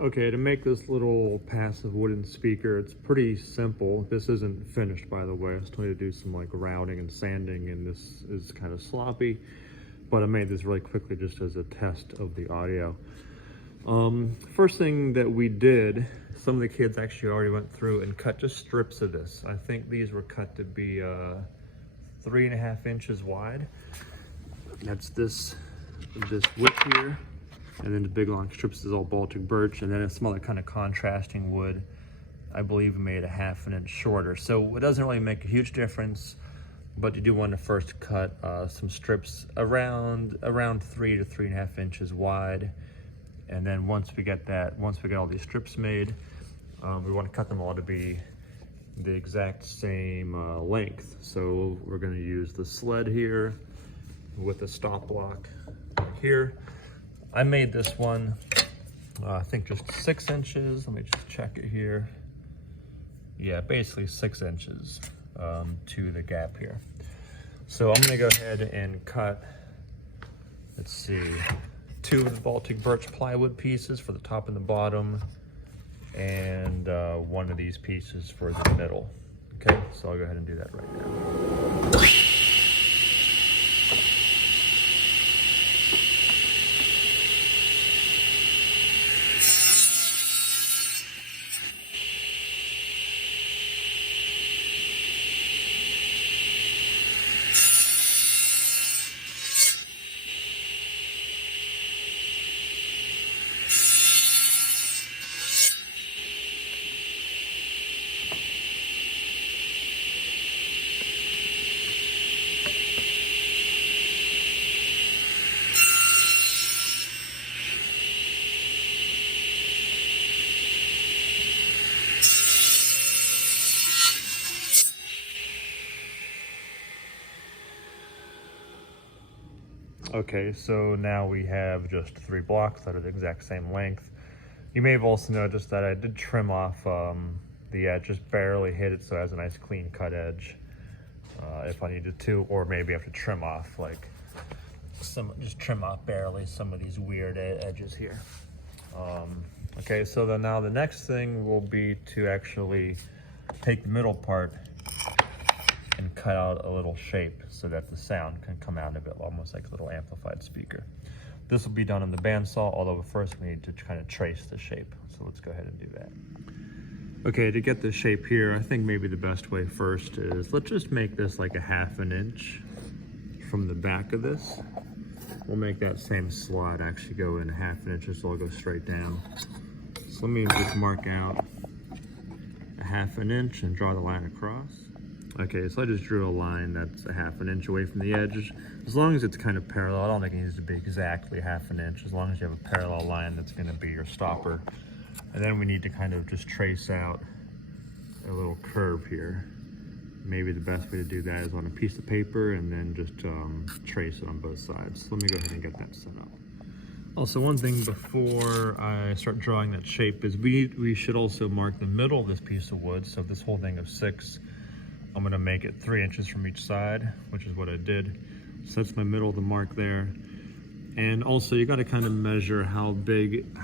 Okay, to make this little passive wooden speaker, it's pretty simple. This isn't finished, by the way. I still need to do some like routing and sanding, and this is kind of sloppy, but I made this really quickly just as a test of the audio. First thing that we did, some of the kids actually already went through and cut just strips of this. I think these were cut to be 3.5 inches wide. That's this width here. And then the big long strips is all Baltic birch, and then some other kind of contrasting wood, I believe made 1/2 inch shorter. So it doesn't really make a huge difference, but you do want to first cut some strips around 3 to 3.5 inches wide. And then once we get all these strips made, we want to cut them all to be the exact same length. So we're going to use the sled here with a stop block here. I made this one, I think just 6 inches. Let me just check it here. Yeah, basically 6 inches to the gap here. So I'm gonna go ahead and cut, let's see, 2 of the Baltic birch plywood pieces for the top and the bottom, and 1 of these pieces for the middle. Okay, so I'll go ahead and do that right now. Okay, so now we have just 3 blocks that are the exact same length. You may have also noticed that I did trim off the edge, just barely hit it so it has a nice clean cut edge if I needed to, or maybe I have to trim off just trim off barely some of these weird edges here. Okay, so then now the next thing will be to actually take the middle part and cut out a little shape so that the sound can come out of it, almost like a little amplified speaker. This will be done on the bandsaw, although first we need to kind of trace the shape. So let's go ahead and do that. Okay, to get the shape here, I think maybe the best way first is, let's just make this like 1/2 inch from the back of this. We'll make that same slot actually go in 1/2 inch, so it'll go straight down. So let me just mark out 1/2 inch and draw the line across. Okay, so I just drew a line that's 1/2 inch away from the edge. As long as it's kind of parallel, I don't think it needs to be exactly 1/2 inch, as long as you have a parallel line that's gonna be your stopper. And then we need to kind of just trace out a little curve here. Maybe the best way to do that is on a piece of paper and then just trace it on both sides. So let me go ahead and get that set up. Also, one thing before I start drawing that shape is we should also mark the middle of this piece of wood. So this whole thing of 6, I'm gonna make it 3 inches from each side, which is what I did. So that's my middle of the mark there. And also you gotta kind of measure how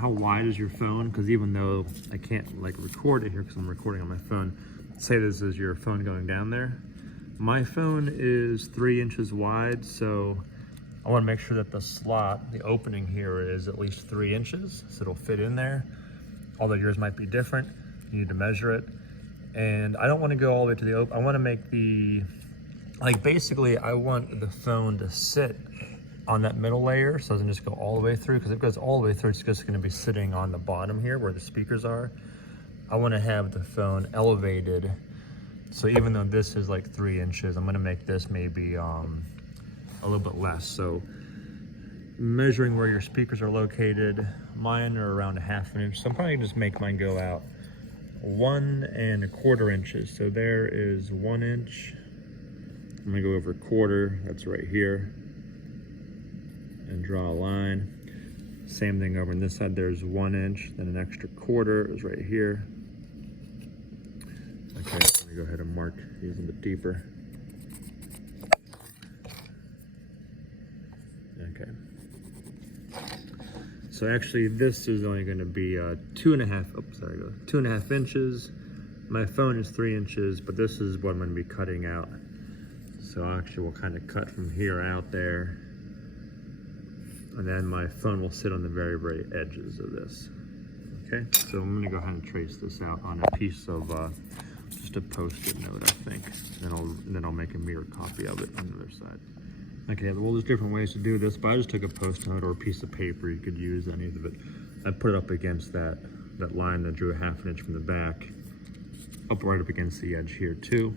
wide is your phone, because even though I can't like record it here because I'm recording on my phone, say this is your phone going down there. My phone is 3 inches wide, so I wanna make sure that the slot, the opening here is at least 3 inches, so it'll fit in there. Although yours might be different, you need to measure it. And I don't want to go all the way to the open. I want to make basically I want the phone to sit on that middle layer, so it doesn't just go all the way through, because if it goes all the way through, it's just going to be sitting on the bottom here where the speakers are. I want to have the phone elevated, so even though this is like 3 inches, I'm going to make this maybe a little bit less. So measuring where your speakers are located, mine are around 1/2 inch, so I'm probably just make mine go out 1 1/4 inches. So there is 1 inch. I'm gonna go over 1/4, that's right here, and draw a line. Same thing over on this side, there's 1 inch, then an extra 1/4 is right here. Okay, let me go ahead and mark these a bit deeper. Okay. So actually this is only going to be 2.5 inches. My phone is 3 inches, but this is what I'm going to be cutting out. So actually we'll kind of cut from here out there. And then my phone will sit on the very, very edges of this. Okay, so I'm gonna go ahead and trace this out on a piece of just a Post-it note, I think. Then I'll make a mirror copy of it on the other side. Okay, well there's different ways to do this, but I just took a Post-it note or a piece of paper. You could use any of it. I put it up against that line that drew 1/2 inch from the back, right up against the edge here too.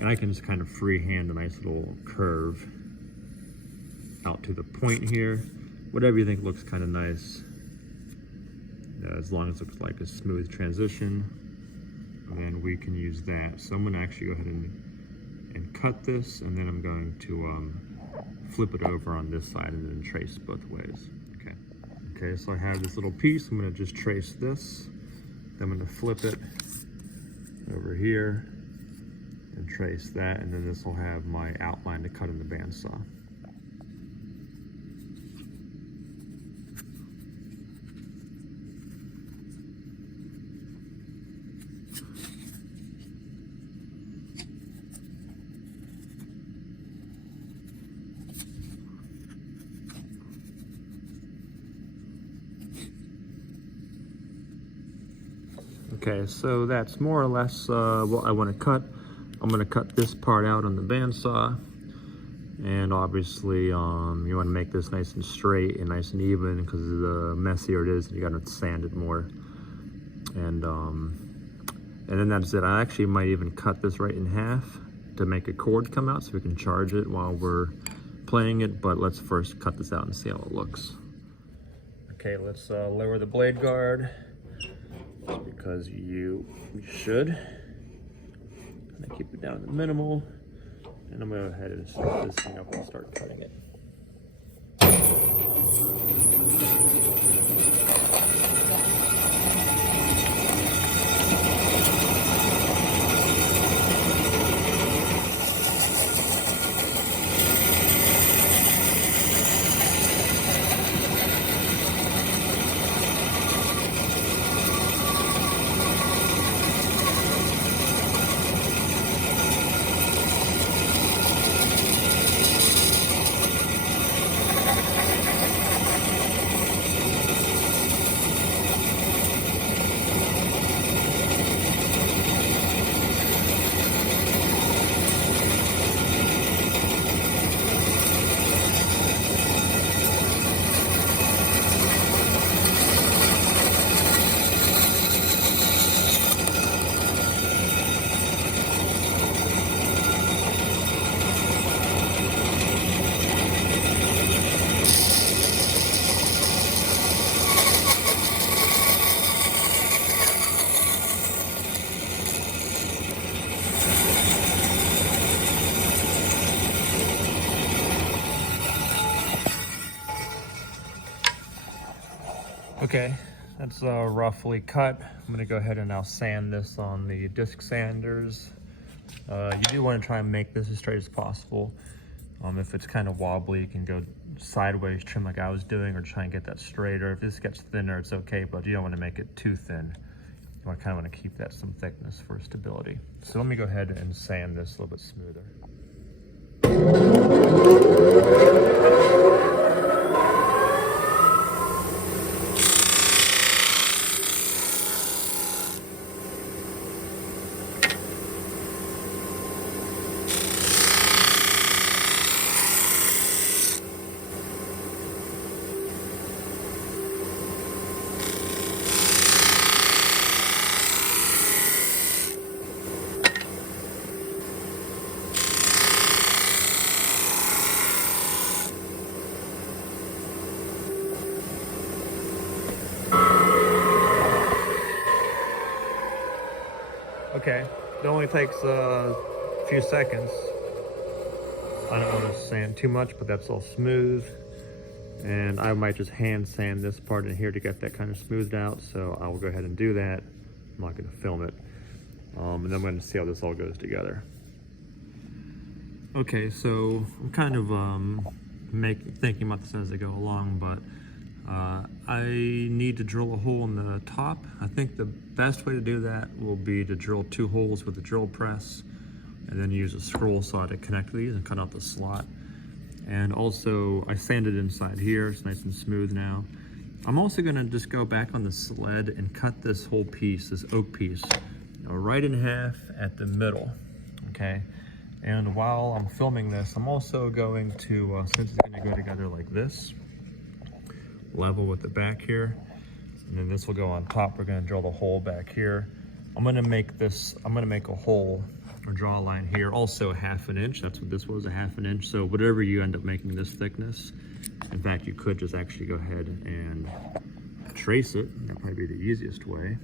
And I can just kind of freehand a nice little curve out to the point here. Whatever you think looks kind of nice, as long as it looks like a smooth transition, then we can use that. So I'm gonna actually go ahead and cut this, and then I'm going to flip it over on this side and then trace both ways. Okay, so I have this little piece. I'm gonna just trace this. Then I'm gonna flip it over here and trace that, and then this will have my outline to cut in the bandsaw. Okay, so that's more or less what I want to cut. I'm going to cut this part out on the bandsaw, and obviously you want to make this nice and straight and nice and even, because the messier it is, you got to sand it more. And then that's it. I actually might even cut this right in half to make a cord come out so we can charge it while we're playing it, but let's first cut this out and see how it looks. Okay, let's lower the blade guard, because you should. I'm gonna keep it down to minimal, and I'm gonna go ahead and start this thing up and start cutting it. Okay, that's roughly cut. I'm gonna go ahead and now sand this on the disc sanders. You do want to try and make this as straight as possible. If it's kind of wobbly, you can go sideways trim like I was doing, or try and get that straighter. If this gets thinner, it's okay, but you don't want to make it too thin. You kind of want to keep that some thickness for stability. So let me go ahead and sand this a little bit smoother. Okay, it only takes a few seconds. I don't want to sand too much, but that's all smooth. And I might just hand sand this part in here to get that kind of smoothed out. So I will go ahead and do that. I'm not going to film it. And then I'm going to see how this all goes together. Okay, so I'm kind of thinking about this as I go along, but I need to drill a hole in the top. I think the best way to do that will be to drill 2 holes with a drill press and then use a scroll saw to connect these and cut out the slot. And also I sanded inside here, it's nice and smooth now. I'm also gonna just go back on the sled and cut this whole piece, this oak piece, right in half at the middle, okay? And while I'm filming this, I'm also going to, since it's gonna go together like this, level with the back here, and then this will go on top. We're gonna drill the hole back here. I'm gonna make a hole or draw a line here, also 1/2 inch. That's what this was, 1/2 inch. So whatever you end up making this thickness, in fact, you could just actually go ahead and trace it. That'd probably be the easiest way.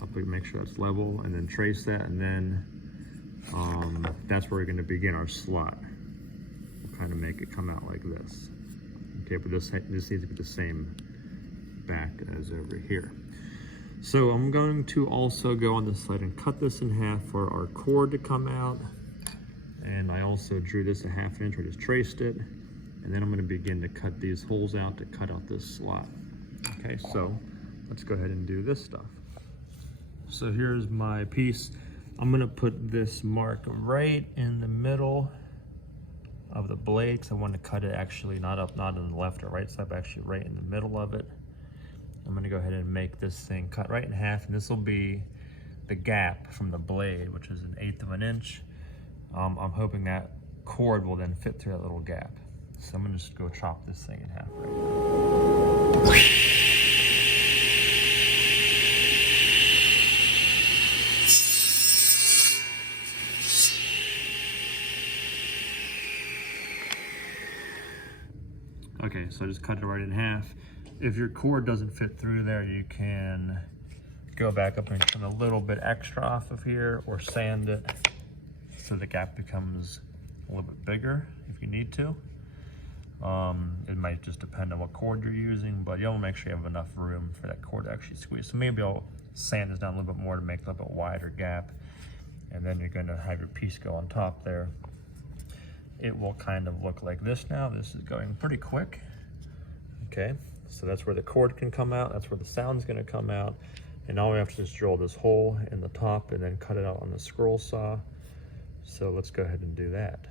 I'll make sure that's level and then trace that, and then that's where we're gonna begin our slot. We'll kind of make it come out like this. Okay, but this needs to be the same back as over here. So I'm going to also go on the sled and cut this in half for our cord to come out. And I also drew this 1/2 inch, or just traced it. And then I'm gonna begin to cut these holes out to cut out this slot. Okay, so let's go ahead and do this stuff. So here's my piece. I'm gonna put this mark right in the middle of the blade, because I want to cut it actually not on the left or right side, but actually right in the middle of it. I'm going to go ahead and make this thing cut right in half, and this will be the gap from the blade, which is 1/8 of an inch. I'm hoping that cord will then fit through that little gap. So I'm going to just go chop this thing in half right now. Okay, so I just cut it right in half. If your cord doesn't fit through there, you can go back up and trim a little bit extra off of here, or sand it so the gap becomes a little bit bigger if you need to. It might just depend on what cord you're using, but you want to make sure you have enough room for that cord to actually squeeze. So maybe I'll sand this down a little bit more to make a little bit wider gap, and then you're going to have your piece go on top there. It will kind of look like this now. This is going pretty quick. Okay, so that's where the cord can come out. That's where the sound's gonna come out. And now we have to just drill this hole in the top and then cut it out on the scroll saw. So let's go ahead and do that.